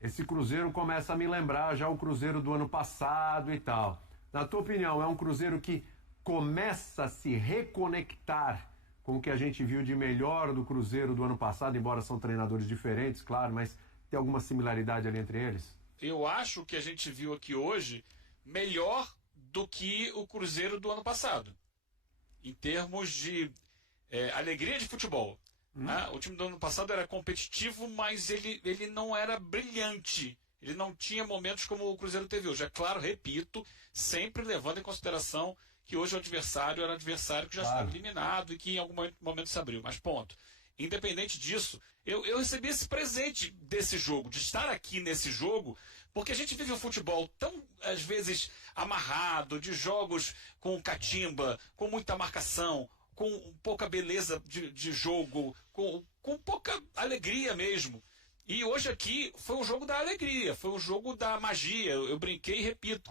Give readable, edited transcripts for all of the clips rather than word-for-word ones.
esse Cruzeiro começa a me lembrar já o Cruzeiro do ano passado e tal. Na tua opinião, é um Cruzeiro que começa a se reconectar com o que a gente viu de melhor do Cruzeiro do ano passado, embora são treinadores diferentes, claro, mas tem alguma similaridade ali entre eles? Eu acho que a gente viu aqui hoje melhor do que o Cruzeiro do ano passado, em termos de alegria de futebol. Né? O time do ano passado era competitivo, mas ele não era brilhante. Ele não tinha momentos como o Cruzeiro teve hoje. É claro, repito, sempre levando em consideração que hoje o adversário era um adversário que já estava eliminado e que em algum momento se abriu. Mas ponto. Independente disso, eu recebi esse presente desse jogo, de estar aqui nesse jogo, porque a gente vive um futebol tão, às vezes, amarrado, de jogos com catimba, com muita marcação, com pouca beleza de jogo, com pouca alegria mesmo. E hoje aqui foi um jogo da alegria, foi um jogo da magia, eu brinquei e repito.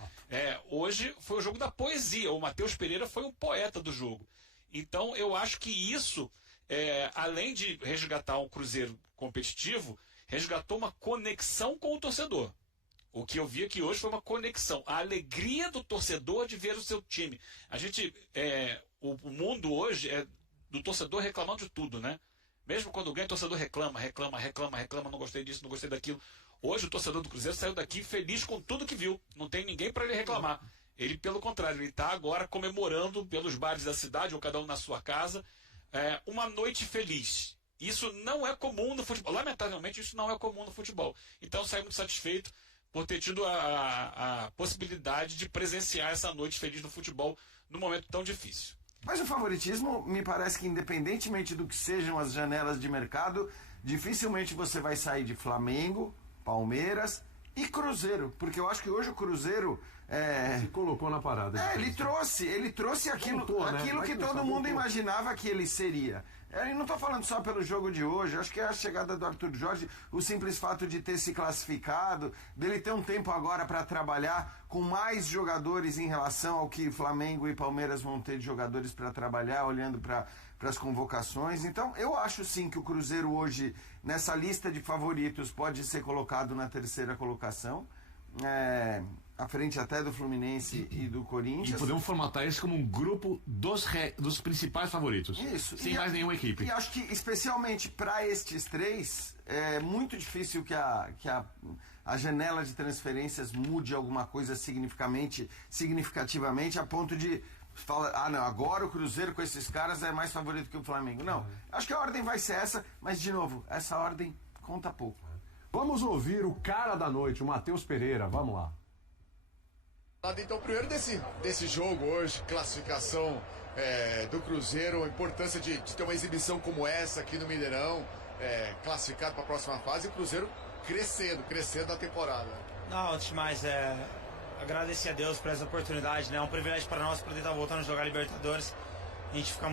Hoje foi o jogo da poesia, o Matheus Pereira foi um poeta do jogo. Então eu acho que isso, além de resgatar um Cruzeiro competitivo, resgatou uma conexão com o torcedor. O que eu vi aqui hoje foi uma conexão, a alegria do torcedor de ver o seu time. A gente, o mundo hoje é do torcedor reclamando de tudo, né? Mesmo quando ganha, o torcedor reclama, não gostei disso, não gostei daquilo. Hoje o torcedor do Cruzeiro saiu daqui feliz com tudo que viu. Não tem ninguém para ele reclamar. Ele, pelo contrário, ele está agora comemorando pelos bares da cidade, ou cada um na sua casa, uma noite feliz. Isso não é comum no futebol. Lamentavelmente, isso não é comum no futebol. Então, saí muito satisfeito por ter tido a possibilidade de presenciar essa noite feliz no futebol num momento tão difícil. Mas o favoritismo, me parece que independentemente do que sejam as janelas de mercado, dificilmente você vai sair de Flamengo, Palmeiras e Cruzeiro, porque eu acho que hoje o Cruzeiro se colocou na parada. Ele trouxe aquilo que todo mundo imaginava que ele seria. Eu não estou falando só pelo jogo de hoje, acho que é a chegada do Arthur Jorge, o simples fato de ter se classificado, dele ter um tempo agora para trabalhar com mais jogadores em relação ao que Flamengo e Palmeiras vão ter de jogadores para trabalhar, olhando para as convocações. Então eu acho sim que o Cruzeiro hoje, nessa lista de favoritos, pode ser colocado na terceira colocação, à frente até do Fluminense e do Corinthians. E podemos formatar isso como um grupo dos principais favoritos. Isso. Sem mais nenhuma equipe. E acho que, especialmente para estes três, é muito difícil que a janela de transferências mude alguma coisa significativamente a ponto de falar, não, agora o Cruzeiro com esses caras é mais favorito que o Flamengo. Não. Acho que a ordem vai ser essa, mas, de novo, essa ordem conta pouco. Vamos ouvir o cara da noite, o Matheus Pereira. Vamos lá. Então, primeiro desse jogo hoje, classificação do Cruzeiro, a importância de ter uma exibição como essa aqui no Mineirão, classificado para a próxima fase, e o Cruzeiro crescendo na temporada. Não, antes de mais, agradecer a Deus por essa oportunidade, né? É um privilégio para nós poder estar voltando a jogar Libertadores. A gente fica,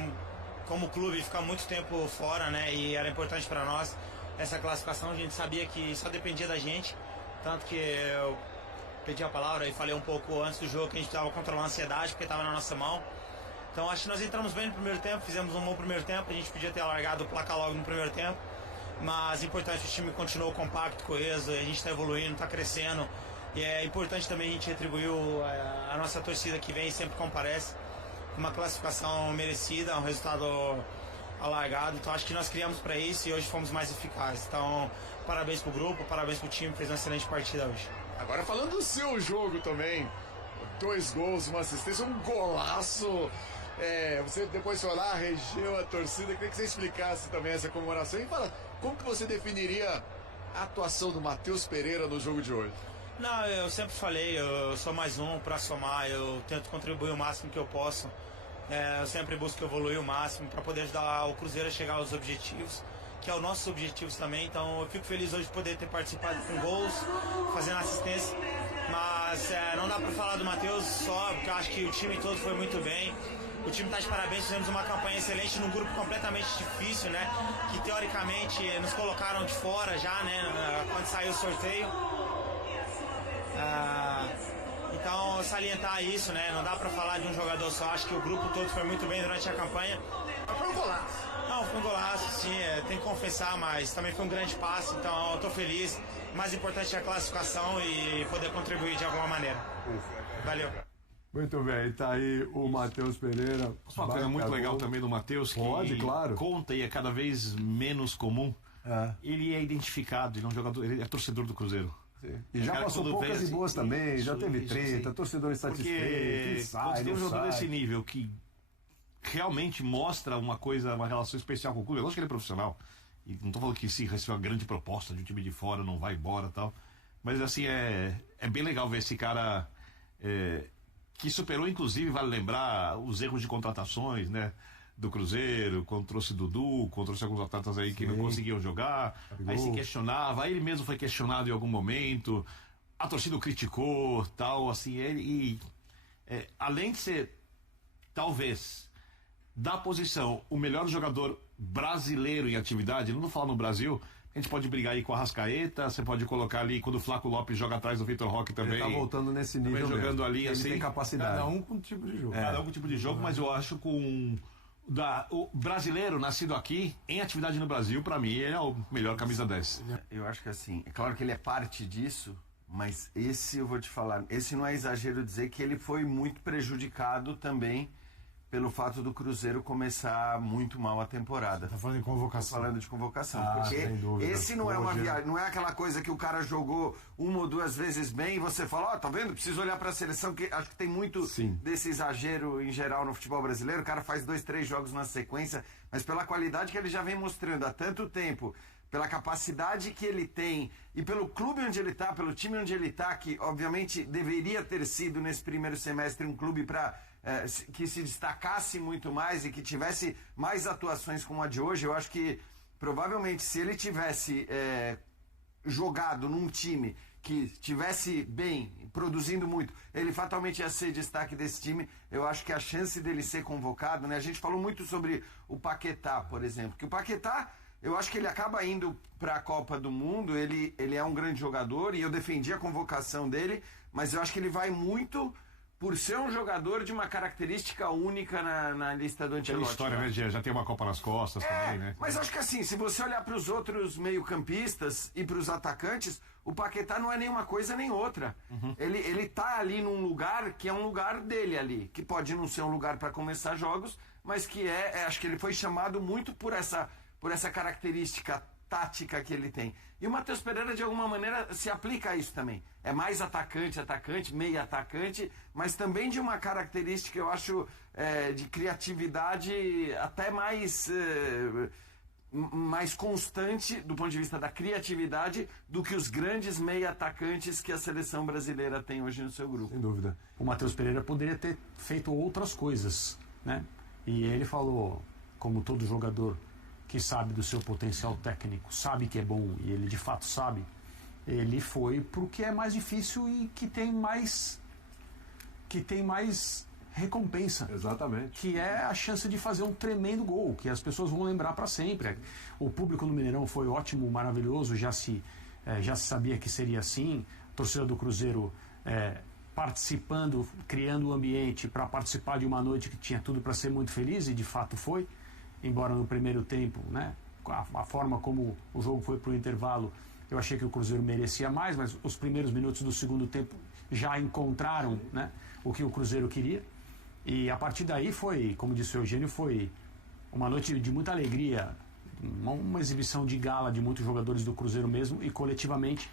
como clube, fica muito tempo fora, né? E era importante para nós essa classificação. A gente sabia que só dependia da gente, tanto que eu pedi a palavra e falei um pouco antes do jogo que a gente estava controlando a ansiedade porque estava na nossa mão. Então acho que nós entramos bem no primeiro tempo, fizemos um bom primeiro tempo, a gente podia ter largado o placar logo no primeiro tempo, mas é importante, o time continuou compacto, coeso, a gente está evoluindo, está crescendo, e é importante também a gente retribuir a nossa torcida que vem e sempre comparece, uma classificação merecida, um resultado alargado, então acho que nós criamos para isso e hoje fomos mais eficazes. Então parabéns pro grupo, parabéns pro time, fez uma excelente partida hoje. Agora falando do seu jogo também, 2 gols, uma assistência, um golaço. Você depois foi lá, regeu a torcida. Eu queria que você explicasse também essa comemoração e fala como que você definiria a atuação do Matheus Pereira no jogo de hoje. Não, eu sempre falei, eu sou mais um para somar, eu tento contribuir o máximo que eu posso. Eu sempre busco evoluir o máximo para poder ajudar o Cruzeiro a chegar aos objetivos, que é os nossos objetivos também. Então eu fico feliz hoje de poder ter participado com gols, fazendo assistência, mas não dá para falar do Matheus só, porque eu acho que o time todo foi muito bem. O time está de parabéns, fizemos uma campanha excelente num grupo completamente difícil, né? Que teoricamente nos colocaram de fora já, né? Quando saiu o sorteio. Então salientar isso, né? Não dá pra falar de um jogador só. Acho que o grupo todo foi muito bem durante a campanha. Foi um golaço. Não, foi um golaço, sim, tem que confessar, mas também foi um grande passe, então eu tô feliz. o mais importante é a classificação e poder contribuir de alguma maneira. Valeu. Muito bem, tá aí o Matheus Pereira. Posso falar uma coisa muito legal também do Matheus, que Pode, claro. conta e é cada vez menos comum. Ele é identificado, ele é um jogador, ele é torcedor do Cruzeiro. E já passou poucas e boas também, já teve treta, torcedor insatisfeito, quando tem um jogador desse nível que realmente mostra uma relação especial com o clube, lógico que ele é profissional, e não tô falando que se recebeu uma grande proposta de um time de fora, não vai embora e tal, mas assim, é bem legal ver esse cara que superou, inclusive, vale lembrar, os erros de contratações, né? Do Cruzeiro, quando trouxe Dudu, quando trouxe alguns atletas aí que não conseguiam jogar, aí se questionava, aí ele mesmo foi questionado em algum momento, a torcida o criticou, tal, assim, além de ser, talvez, da posição, o melhor jogador brasileiro em atividade, não vou falar no Brasil, a gente pode brigar aí com a Arrascaeta, você pode colocar ali quando o Flávio Lopes joga atrás do Vitor Roque também. Ele tá voltando nesse nível jogando mesmo. ali, ele assim, tem capacidade. Cada um com um tipo de jogo. Cada um com um tipo de jogo, mas eu acho o brasileiro nascido aqui, em atividade no Brasil, pra mim, ele é o melhor camisa 10. Eu acho que assim, é claro que ele é parte disso, mas esse eu vou te falar, esse não é exagero dizer que ele foi muito prejudicado também pelo fato do Cruzeiro começar muito mal a temporada. Tá falando de convocação. Tô falando de convocação, porque sem dúvida. esse não é uma viagem, não é aquela coisa que o cara jogou uma ou duas vezes bem e você fala, tá vendo? Preciso olhar pra seleção, que acho que tem muito desse exagero em geral no futebol brasileiro, o cara faz 2, 3 jogos na sequência, mas pela qualidade que ele já vem mostrando há tanto tempo, pela capacidade que ele tem e pelo clube onde ele tá, pelo time onde ele tá, que obviamente deveria ter sido nesse primeiro semestre um clube que se destacasse muito mais e que tivesse mais atuações como a de hoje. Eu acho que provavelmente se ele tivesse jogado num time que estivesse bem, produzindo muito, ele fatalmente ia ser destaque desse time. Eu acho que a chance dele ser convocado, né? A gente falou muito sobre o Paquetá, por exemplo, que o Paquetá, eu acho que ele acaba indo para a Copa do Mundo, ele é um grande jogador e eu defendi a convocação dele, mas eu acho que ele vai muito por ser um jogador de uma característica única na lista do Ancelotti. História, né? Já tem uma Copa nas costas também, né? Mas acho que assim, se você olhar para os outros meio-campistas e para os atacantes, o Paquetá não é nenhuma coisa nem outra. Ele tá ali num lugar que é um lugar dele ali, que pode não ser um lugar para começar jogos, mas que acho que ele foi chamado muito por essa característica tática que ele tem. E o Matheus Pereira, de alguma maneira, se aplica a isso também. É mais atacante, meio atacante, mas também de uma característica, eu acho, de criatividade até mais constante do ponto de vista da criatividade do que os grandes meio atacantes que a seleção brasileira tem hoje no seu grupo. Sem dúvida. O Matheus Pereira poderia ter feito outras coisas, né? E ele falou, como todo jogador que sabe do seu potencial técnico, sabe que é bom e ele de fato sabe, ele foi pro que é mais difícil e que tem mais recompensa. Exatamente. Que é a chance de fazer um tremendo gol, que as pessoas vão lembrar para sempre. O público no Mineirão foi ótimo, maravilhoso, já se sabia que seria assim. A torcida do Cruzeiro participando, criando o ambiente para participar de uma noite que tinha tudo para ser muito feliz, e de fato foi. Embora no primeiro tempo, né, a forma como o jogo foi para o intervalo, eu achei que o Cruzeiro merecia mais, mas os primeiros minutos do segundo tempo já encontraram, né, o que o Cruzeiro queria. E a partir daí foi, como disse o Eugênio, foi uma noite de muita alegria, uma exibição de gala de muitos jogadores do Cruzeiro mesmo e coletivamente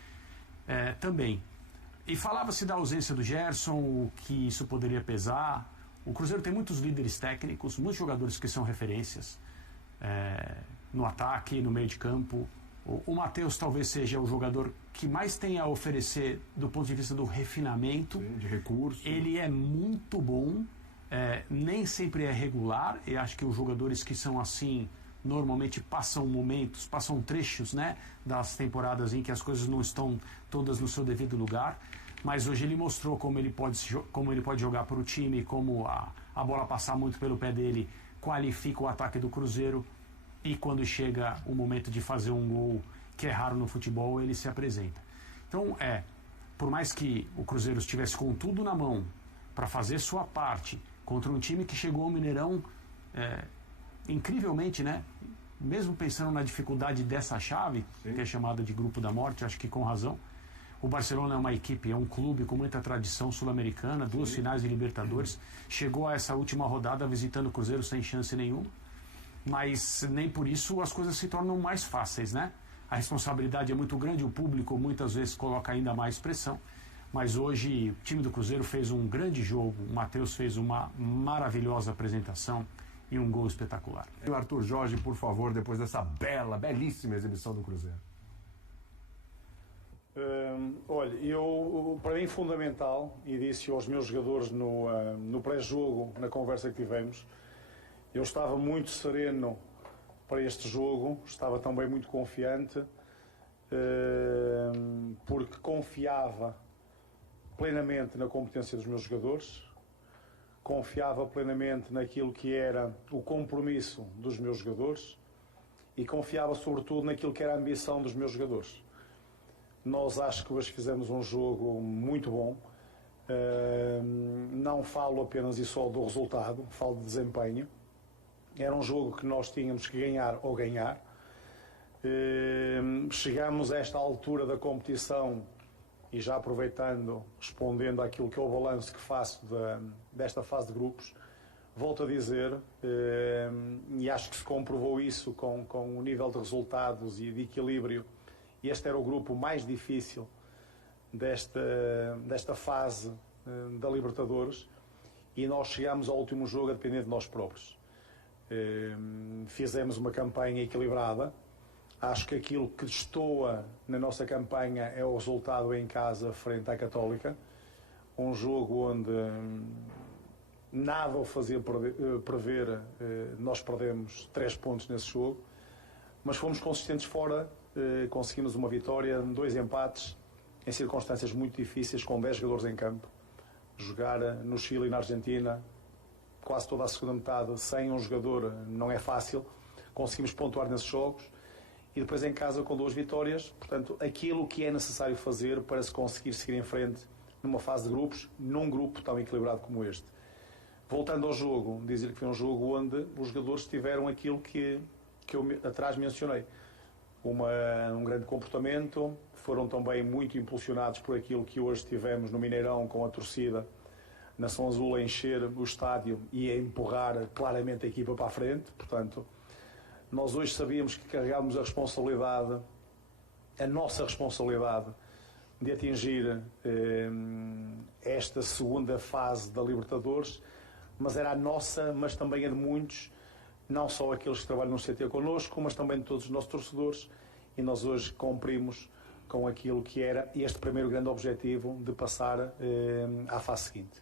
também. E falava-se da ausência do Gerson, o que isso poderia pesar. O Cruzeiro tem muitos líderes técnicos, muitos jogadores que são referências no ataque, no meio de campo. O Matheus talvez seja o jogador que mais tem a oferecer do ponto de vista do refinamento. Sim, de recurso. Ele é muito bom, nem sempre é regular, e acho que os jogadores que são assim normalmente passam momentos, passam trechos, né, das temporadas em que as coisas não estão todas no seu devido lugar. Mas hoje ele mostrou como ele pode jogar para o time, como a bola passar muito pelo pé dele qualifica o ataque do Cruzeiro, e quando chega o momento de fazer um gol, que é raro no futebol, ele se apresenta. Então, por mais que o Cruzeiro estivesse com tudo na mão para fazer sua parte contra um time que chegou ao Mineirão incrivelmente, né, mesmo pensando na dificuldade dessa chave, que é chamada de grupo da morte, acho que com razão. O Barcelona é uma equipe, é um clube com muita tradição sul-americana, 2 finais de Libertadores. Chegou a essa última rodada visitando o Cruzeiro sem chance nenhuma, mas nem por isso as coisas se tornam mais fáceis, né? A responsabilidade é muito grande, o público muitas vezes coloca ainda mais pressão. Mas hoje o time do Cruzeiro fez um grande jogo, o Matheus fez uma maravilhosa apresentação e um gol espetacular. E o Arthur Jorge, por favor, depois dessa belíssima exibição do Cruzeiro. Olha, para mim fundamental, e disse aos meus jogadores no pré-jogo, na conversa que tivemos, eu estava muito sereno para este jogo, estava também muito confiante, porque confiava plenamente na competência dos meus jogadores, confiava plenamente naquilo que era o compromisso dos meus jogadores e confiava sobretudo naquilo que era a ambição dos meus jogadores. Nós acho que hoje fizemos um jogo muito bom. Não falo apenas e só do resultado, falo de desempenho. Era um jogo que nós tínhamos que ganhar ou ganhar. Chegamos a esta altura da competição e já aproveitando, respondendo àquilo que é o balanço que faço desta fase de grupos, volto a dizer, e acho que se comprovou isso com o nível de resultados e de equilíbrio. Este era o grupo mais difícil desta fase da Libertadores e nós chegámos ao último jogo a depender de nós próprios. Fizemos uma campanha equilibrada. Acho que aquilo que destoa na nossa campanha é o resultado em casa frente à Católica. Um jogo onde nada o fazia prever, nós perdemos 3 pontos nesse jogo, mas fomos consistentes fora. Conseguimos uma vitória, 2 empates em circunstâncias muito difíceis, com 10 jogadores em campo. Jogar no Chile e na Argentina quase toda a segunda metade sem um jogador não é fácil. Conseguimos pontuar nesses jogos e depois em casa com 2 vitórias. Portanto, aquilo que é necessário fazer para se conseguir seguir em frente numa fase de grupos, num grupo tão equilibrado como este. Voltando ao jogo, dizer que foi um jogo onde os jogadores tiveram aquilo que eu atrás mencionei. Um grande comportamento, foram também muito impulsionados por aquilo que hoje tivemos no Mineirão, com a torcida Nação Azul a encher o estádio e a empurrar claramente a equipa para a frente. Portanto, nós hoje sabíamos que carregávamos a nossa responsabilidade de atingir esta segunda fase da Libertadores, mas era a nossa, mas também a de muitos, não só aqueles que trabalham no CT connosco, mas também de todos os nossos torcedores, e nós hoje cumprimos com aquilo que era este primeiro grande objetivo de passar à fase seguinte.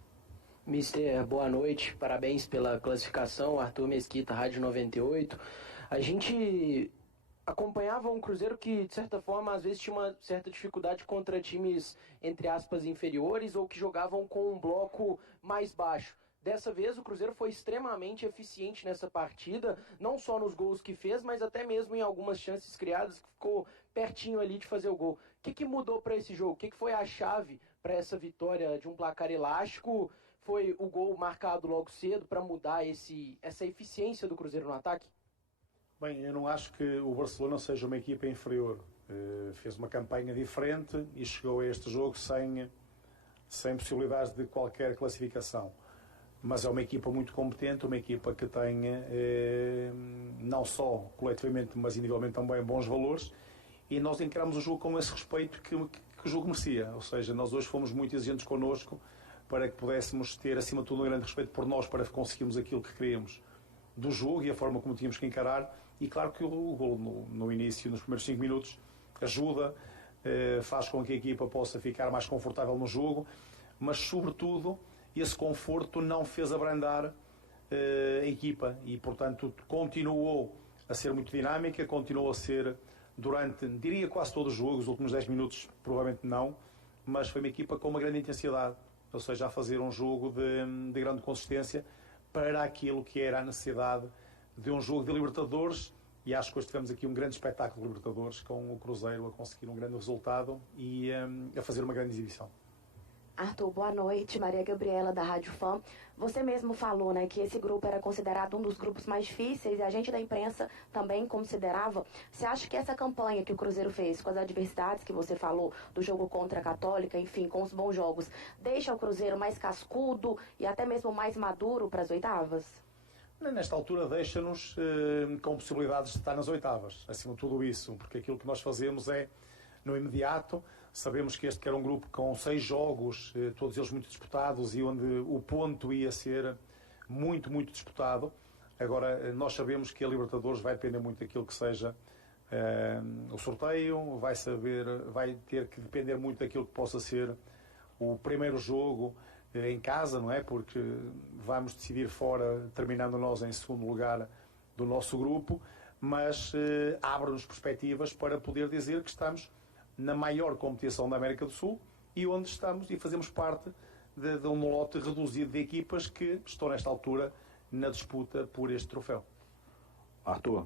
Mister, boa noite, parabéns pela classificação, Arthur Mesquita, Rádio 98. A gente acompanhava um Cruzeiro que, de certa forma, às vezes tinha uma certa dificuldade contra times, entre aspas, inferiores ou que jogavam com um bloco mais baixo. Dessa vez o Cruzeiro foi extremamente eficiente nessa partida, não só nos gols que fez, mas até mesmo em algumas chances criadas, que ficou pertinho ali de fazer o gol. O que mudou para esse jogo? O que foi a chave para essa vitória de um placar elástico? Foi o gol marcado logo cedo para mudar essa eficiência do Cruzeiro no ataque? Bem, eu não acho que o Barcelona seja uma equipa inferior. Fez uma campanha diferente e chegou a este jogo sem possibilidades de qualquer classificação. Mas é uma equipa muito competente, uma equipa que tem, não só coletivamente, mas individualmente também, bons valores. E nós encaramos o jogo com esse respeito que o jogo merecia. Ou seja, nós hoje fomos muito exigentes connosco para que pudéssemos ter, acima de tudo, um grande respeito por nós, para conseguirmos aquilo que queríamos do jogo e a forma como tínhamos que encarar. E claro que o gol no início, nos primeiros 5 minutos, ajuda, faz com que a equipa possa ficar mais confortável no jogo, mas sobretudo esse conforto não fez abrandar a equipa e, portanto, continuou a ser muito dinâmica, continuou a ser durante, diria, quase todo o jogo, os últimos 10 minutos provavelmente não, mas foi uma equipa com uma grande intensidade, ou seja, a fazer um jogo de grande consistência para aquilo que era a necessidade de um jogo de Libertadores, e acho que hoje tivemos aqui um grande espetáculo de Libertadores, com o Cruzeiro a conseguir um grande resultado e a fazer uma grande exibição. Arthur, boa noite. Maria Gabriela, da Rádio Fã. Você mesmo falou, né, que esse grupo era considerado um dos grupos mais difíceis e a gente da imprensa também considerava. Você acha que essa campanha que o Cruzeiro fez com as adversidades que você falou, do jogo contra a Católica, enfim, com os bons jogos, deixa o Cruzeiro mais cascudo e até mesmo mais maduro para as oitavas? Nesta altura deixa-nos com possibilidades de estar nas oitavas, acima de tudo isso, porque aquilo que nós fazemos é, no imediato, sabemos que este era um grupo com 6 jogos, todos eles muito disputados e onde o ponto ia ser muito, muito disputado. Agora, nós sabemos que a Libertadores vai depender muito daquilo que seja o sorteio, vai ter que depender muito daquilo que possa ser o primeiro jogo em casa, não é? Porque vamos decidir fora, terminando nós em segundo lugar do nosso grupo, mas abre-nos perspectivas para poder dizer que estamos na maior competição da América do Sul e onde estamos e fazemos parte de um lote reduzido de equipas que estão nesta altura na disputa por este troféu. Arthur,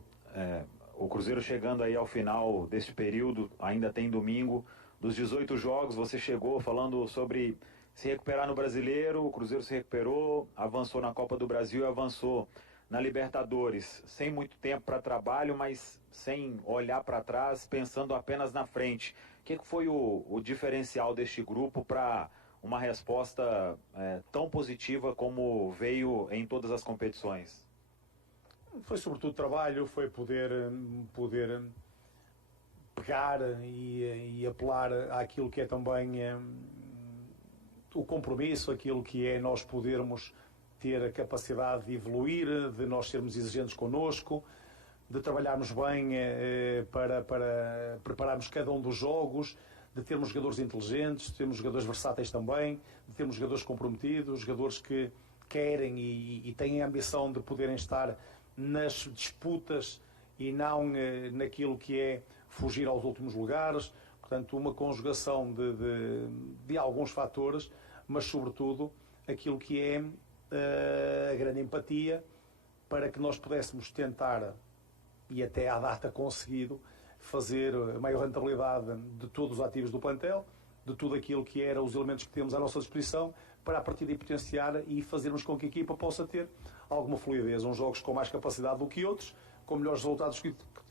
o Cruzeiro chegando aí ao final desse período, ainda tem domingo, dos 18 jogos, você chegou falando sobre se recuperar no Brasileiro, o Cruzeiro se recuperou, avançou na Copa do Brasil e avançou na Libertadores, sem muito tempo para trabalho, mas sem olhar para trás, pensando apenas na frente. O que foi o diferencial deste grupo para uma resposta tão positiva como veio em todas as competições? Foi sobretudo trabalho, foi poder pegar e apelar àquilo que é também o compromisso, aquilo que é nós podermos ter a capacidade de evoluir, de nós sermos exigentes connosco, de trabalharmos bem para prepararmos cada um dos jogos, de termos jogadores inteligentes, de termos jogadores versáteis também, de termos jogadores comprometidos, jogadores que querem e têm a ambição de poderem estar nas disputas e não naquilo que é fugir aos últimos lugares. Portanto, uma conjugação de alguns fatores, mas sobretudo aquilo que é a grande empatia para que nós pudéssemos tentar, e até à data conseguido, fazer a maior rentabilidade de todos os ativos do plantel, de tudo aquilo que eram os elementos que temos à nossa disposição, para a partir daí potenciar e fazermos com que a equipa possa ter alguma fluidez. Uns jogos com mais capacidade do que outros, com melhores resultados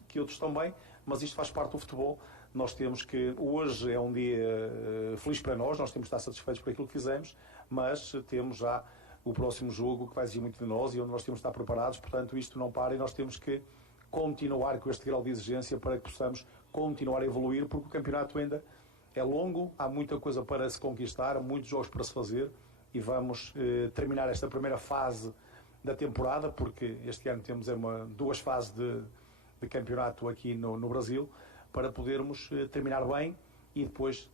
que outros também, mas isto faz parte do futebol. Nós temos que, hoje é um dia feliz para nós temos que estar satisfeitos por aquilo que fizemos, mas temos já o próximo jogo que vai exigir muito de nós e onde nós temos de estar preparados, portanto isto não para e nós temos que continuar com este grau de exigência para que possamos continuar a evoluir, porque o campeonato ainda é longo, há muita coisa para se conquistar, muitos jogos para se fazer e vamos terminar esta primeira fase da temporada, porque este ano temos duas fases de campeonato aqui no Brasil, para podermos terminar bem e depois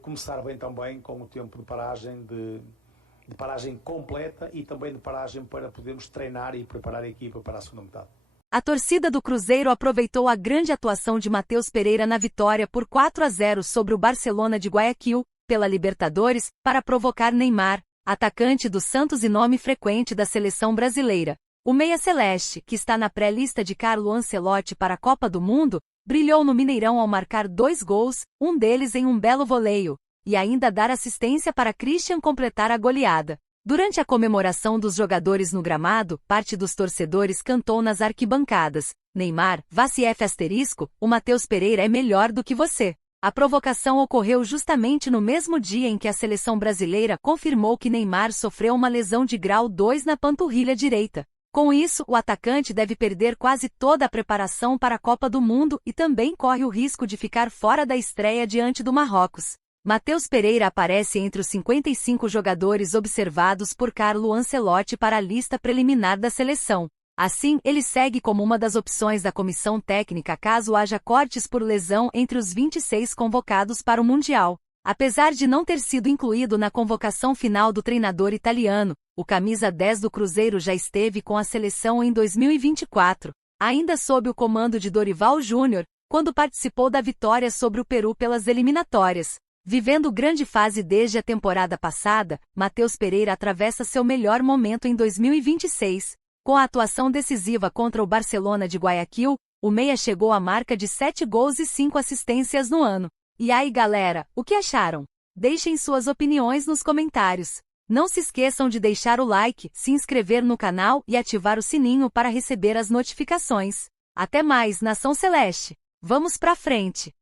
começar bem também com o tempo de paragem, de paragem completa e também de paragem para podermos treinar e preparar a equipa para a segunda metade. A torcida do Cruzeiro aproveitou a grande atuação de Matheus Pereira na vitória por 4-0 sobre o Barcelona de Guayaquil, pela Libertadores, para provocar Neymar, atacante do Santos e nome frequente da seleção brasileira. O meia celeste, que está na pré-lista de Carlo Ancelotti para a Copa do Mundo, brilhou no Mineirão ao marcar 2 gols, um deles em um belo voleio, e ainda dar assistência para Christian completar a goleada. Durante a comemoração dos jogadores no gramado, parte dos torcedores cantou nas arquibancadas: Neymar, VACF asterisco, o Matheus Pereira é melhor do que você. A provocação ocorreu justamente no mesmo dia em que a seleção brasileira confirmou que Neymar sofreu uma lesão de grau 2 na panturrilha direita. Com isso, o atacante deve perder quase toda a preparação para a Copa do Mundo e também corre o risco de ficar fora da estreia diante do Marrocos. Matheus Pereira aparece entre os 55 jogadores observados por Carlo Ancelotti para a lista preliminar da seleção. Assim, ele segue como uma das opções da comissão técnica caso haja cortes por lesão entre os 26 convocados para o Mundial. Apesar de não ter sido incluído na convocação final do treinador italiano, o camisa 10 do Cruzeiro já esteve com a seleção em 2024, ainda sob o comando de Dorival Júnior, quando participou da vitória sobre o Peru pelas eliminatórias. Vivendo grande fase desde a temporada passada, Matheus Pereira atravessa seu melhor momento em 2026. Com a atuação decisiva contra o Barcelona de Guayaquil, o meia chegou à marca de 7 gols e 5 assistências no ano. E aí galera, o que acharam? Deixem suas opiniões nos comentários. Não se esqueçam de deixar o like, se inscrever no canal e ativar o sininho para receber as notificações. Até mais, Nação Celeste! Vamos pra frente!